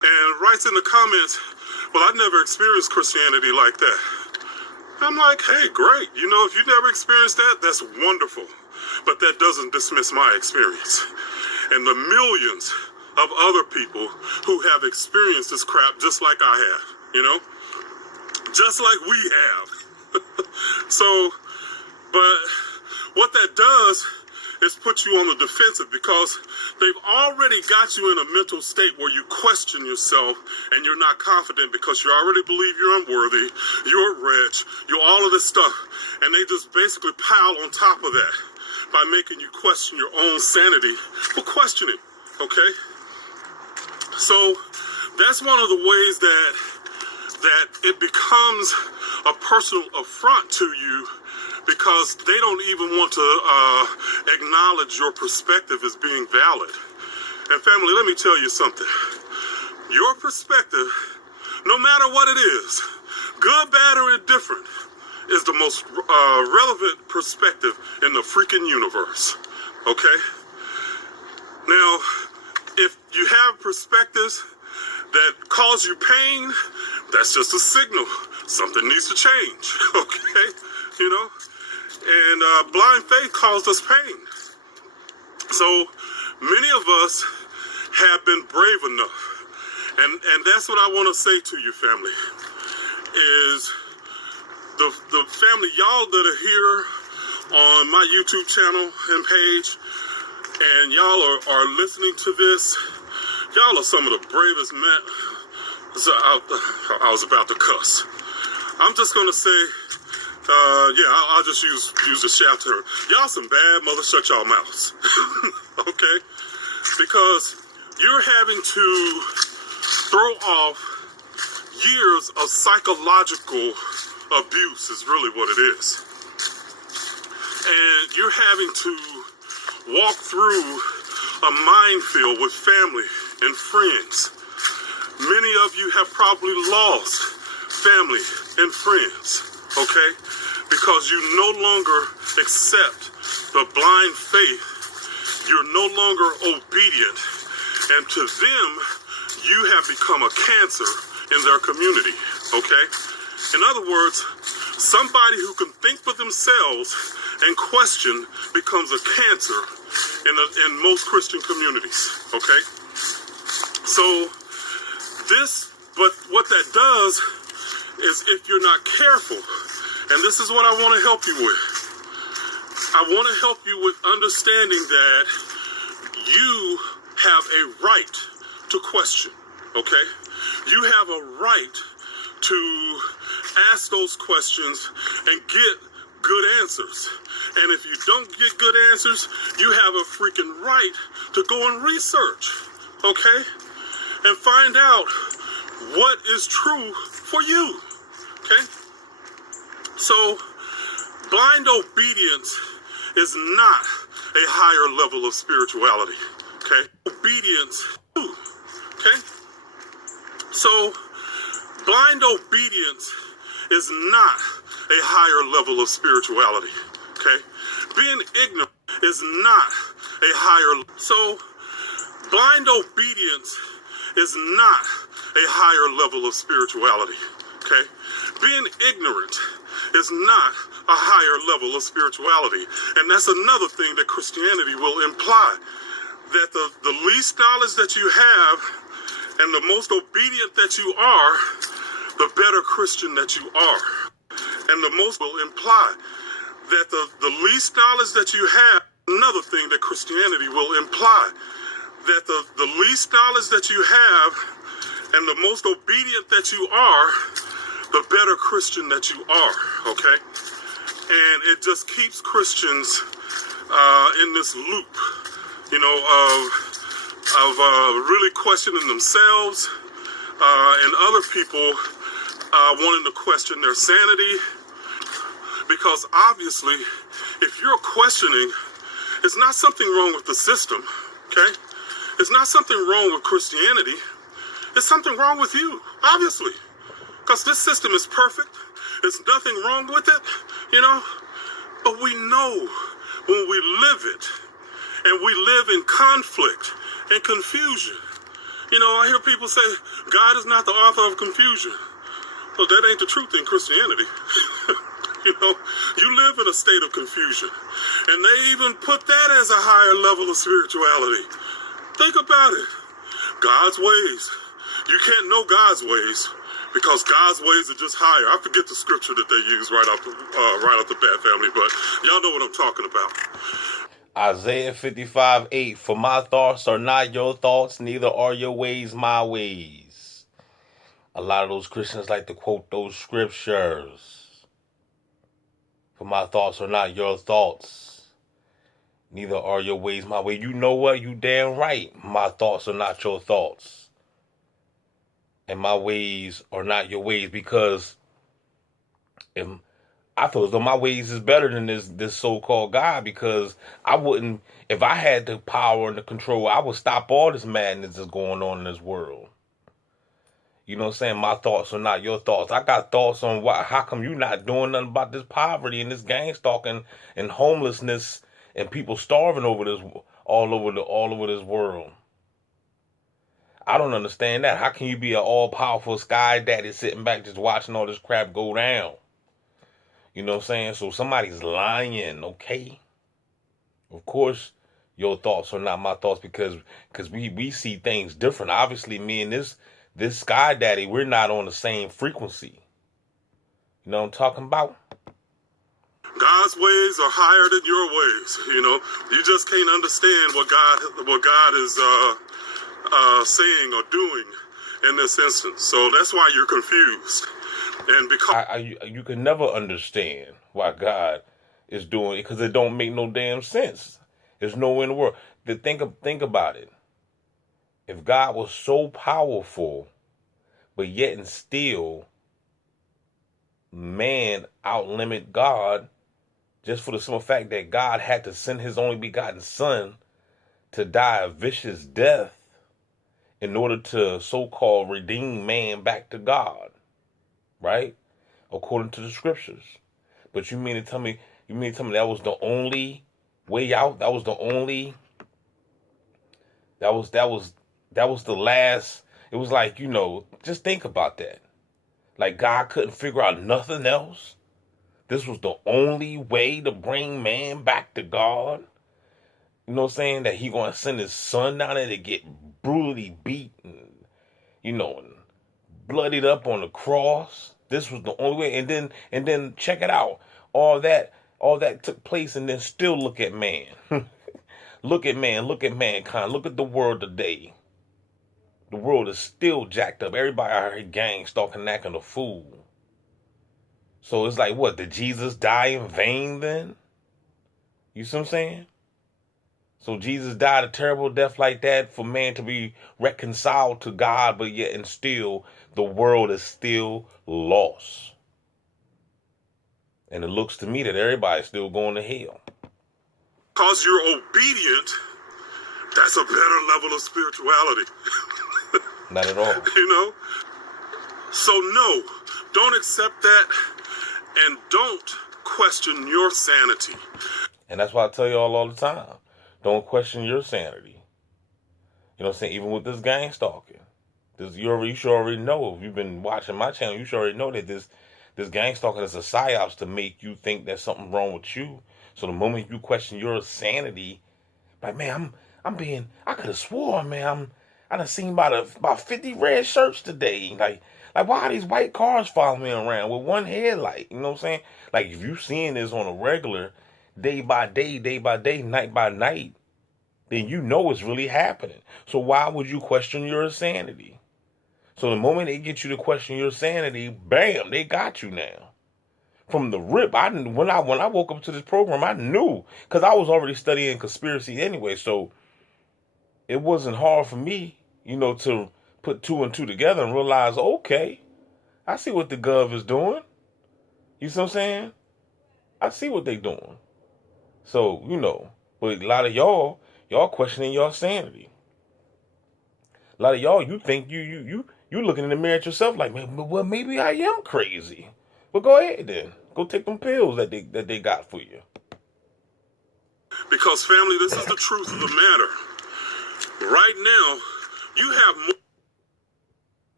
and writes in the comments, well, I never experienced Christianity like that. I'm like, hey, great. You know, if you never experienced that, that's wonderful. But that doesn't dismiss my experience. And the millions of other people who have experienced this crap just like I have, you know? Just like we have. So, but what that does is put you on the defensive because they've already got you in a mental state where you question yourself and you're not confident because you already believe you're unworthy, you're rich, you're all of this stuff. And they just basically pile on top of that by making you question your own sanity for questioning, okay? So that's one of the ways that it becomes a personal affront to you because they don't even want to acknowledge your perspective as being valid. And family, let me tell you something. Your perspective, no matter what it is, good, bad, or indifferent, is the most relevant perspective in the freaking universe, okay? Now, if you have perspectives that cause you pain, that's just a signal. Something needs to change, okay? You know? And blind faith caused us pain. So many of us have been brave enough. And that's what I want to say to you, family, is the family, y'all that are here on my YouTube channel and page, and y'all are listening to this, y'all are some of the bravest men. So I was about to cuss. I'm just going to say, I'll just use the shaft term. Y'all some bad mothers, shut y'all mouths. Okay? Because you're having to throw off years of psychological abuse is really what it is. And you're having to walk through a minefield with family and friends. Many of you have probably lost family and friends, okay? Because you no longer accept the blind faith. You're no longer obedient. And to them, you have become a cancer in their community, okay? In other words, somebody who can think for themselves and question becomes a cancer in most Christian communities, okay? So but what that does is if you're not careful, and this is what I want to help you with. I want to help you with understanding that you have a right to question, okay? You have a right to ask those questions and get good answers. And if you don't get good answers, you have a freaking right to go and research, okay? And find out what is true for you, okay? So, blind obedience is not a higher level of spirituality, okay? Obedience, okay? So, blind obedience is not a higher level of spirituality, okay? Being ignorant is not a higher, so blind obedience is not a higher level of spirituality, okay? Being ignorant is not a higher level of spirituality. And that's another thing that Christianity will imply, that the least knowledge that you have and the most obedient that you are, the better Christian that you are. And the most will imply that the least knowledge that you have, another thing that Christianity will imply, that the least knowledge that you have and the most obedient that you are, the better Christian that you are, okay? And it just keeps Christians in this loop, you know, of really questioning themselves and other people wanting to question their sanity. Because obviously, if you're questioning, it's not something wrong with the system, okay? It's not something wrong with Christianity. There's something wrong with you, obviously, because this system is perfect. There's nothing wrong with it, you know, but we know when we live it and we live in conflict and confusion, You know, I hear people say God is not the author of confusion. Well, that ain't the truth in Christianity. You know, you live in a state of confusion. And they even put that as a higher level of spirituality. Think about it. God's ways. You can't know God's ways because God's ways are just higher. I forget the scripture that they use right off the bat, family, but y'all know what I'm talking about. Isaiah 55:8. For my thoughts are not your thoughts, neither are your ways my ways. A lot of those Christians like to quote those scriptures. For my thoughts are not your thoughts, neither are your ways my way. You know what? You damn right. My thoughts are not your thoughts. And my ways are not your ways, because if I feel as though my ways is better than this so-called God, because I wouldn't, if I had the power and the control, I would stop all this madness that's going on in this world. You know what I'm saying? My thoughts are not your thoughts. I got thoughts on how come you not doing nothing about this poverty and this gang stalking and homelessness and people starving over this all over this world. I don't understand that. How can you be an all-powerful sky daddy sitting back just watching all this crap go down? You know what I'm saying? So somebody's lying, okay? Of course, your thoughts are not my thoughts, because we see things different. Obviously, me and this sky daddy, we're not on the same frequency. You know what I'm talking about? God's ways are higher than your ways. You know, you just can't understand what God is saying or doing in this instance. So that's why you're confused. And because you can never understand why God is doing it, because it don't make no damn sense. There's no way in the world. Think about it. If God was so powerful, but yet and still man outlimit God, just for the simple fact that God had to send his only begotten son to die a vicious death in order to so-called redeem man back to God, right? According to the scriptures. But you mean to tell me that was the only way out? That was the last. It was like, you know, just think about that. Like God couldn't figure out nothing else. This was the only way to bring man back to God. You know what I'm saying? That he going to send his son down there to get brutally beaten, you know, and bloodied up on the cross. This was the only way. And then check it out. All that took place, and then still look at man. Look at man, look at mankind, look at the world today. The world is still jacked up. Everybody out here gang stalking, acting a fool. So it's like, what, did Jesus die in vain then? You see what I'm saying? So Jesus died a terrible death like that for man to be reconciled to God, but yet and still the world is still lost. And it looks to me that everybody's still going to hell. Because you're obedient, that's a better level of spirituality. Not at all. You know? So no, don't accept that, and don't question your sanity. And that's why I tell you all the time. Don't question your sanity. You know what I'm saying? Even with this gang stalking. You should already know. If you've been watching my channel, you should already know that this gang stalking is a psyops to make you think there's something wrong with you. So the moment you question your sanity, like, man, I could have sworn, man, I done seen about 50 red shirts today. Like why are these white cars following me around with one headlight? You know what I'm saying? Like, if you seeing this on a regular, day by day, night by night, then you know it's really happening. So why would you question your sanity? So the moment they get you to question your sanity, bam, they got you now. From the rip, when I woke up to this program, I knew, because I was already studying conspiracy anyway, so it wasn't hard for me, you know, to put two and two together and realize, okay, I see what the gov is doing. You see what I'm saying? I see what they doing. So, you know, but a lot of y'all questioning your sanity. A lot of y'all, you think you looking in the mirror at yourself like, man, well, maybe I am crazy. Well, go ahead then. Go take them pills that they got for you. Because, family, this is the truth of the matter. Right now, you have more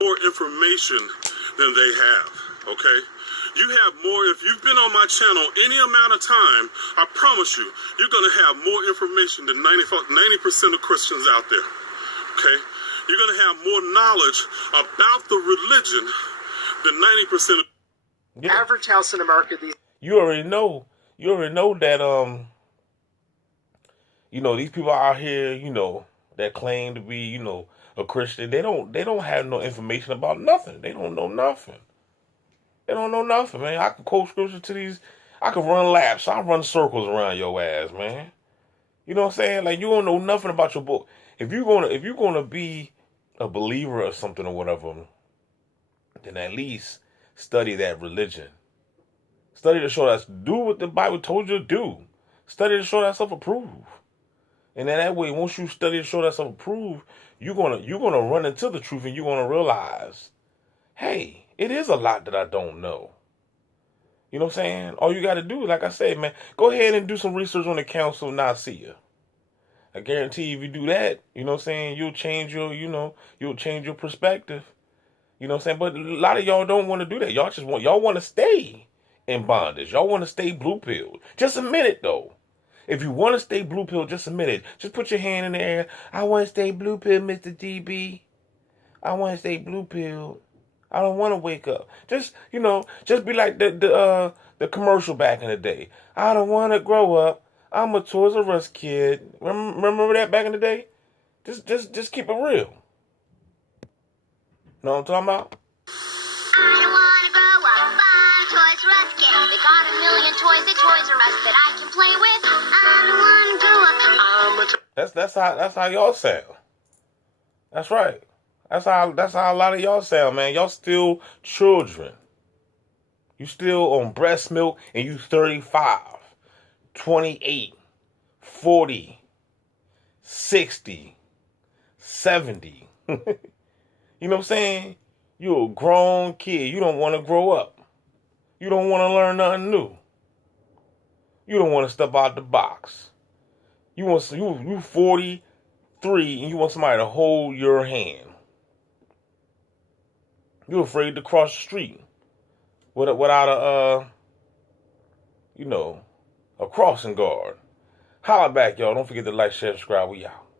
more information than they have, okay? You have more. If you've been on my channel any amount of time, I promise you, you're going to have more information than 90% of Christians out there, okay? You're going to have more knowledge about the religion than 90% of average house in America these You already know that these people out here, that claim to be, a Christian, they don't have no information about nothing. They don't know nothing. They don't know nothing, man. I can quote scripture to these. I can run laps. I run circles around your ass, man. You know what I'm saying? Like, you don't know nothing about your book. If you're gonna be a believer or something or whatever, then at least study that religion. Study to show that do what the Bible told you to do. Study to show that self approved. And then that way, once you study to show that self approved, you're gonna run into the truth, and you're gonna realize, hey, it is a lot that I don't know. You know what I'm saying? All you got to do, like I said, man, go ahead and do some research on the Council of Nicaea. I guarantee you, if you do that, you know what I'm saying, you'll change your perspective. You know what I'm saying? But a lot of y'all don't want to do that. Y'all want to stay in bondage. Y'all want to stay blue pilled. Just a minute, though. If you want to stay blue pilled, just a minute. Just put your hand in the air. I want to stay blue pilled, Mr. DB. I want to stay blue pilled. I don't want to wake up. Just be like the commercial back in the day. I don't want to grow up. I'm a Toys R Us kid. Remember that back in the day? Just keep it real. Know what I'm talking about? I don't want to grow up. I'm a Toys R Us kid. They got a million toys at Toys R Us that I can play with. I don't want to grow up. That's how y'all sound. That's right. That's how a lot of y'all sound, man. Y'all still children. You still on breast milk, and you 35, 28, 40, 60, 70. You know what I'm saying? You're a grown kid. You don't want to grow up. You don't want to learn nothing new. You don't want to step out the box. You 43, and you want somebody to hold your hand. You're afraid to cross the street without a crossing guard. Holla back, y'all. Don't forget to like, share, subscribe. We out.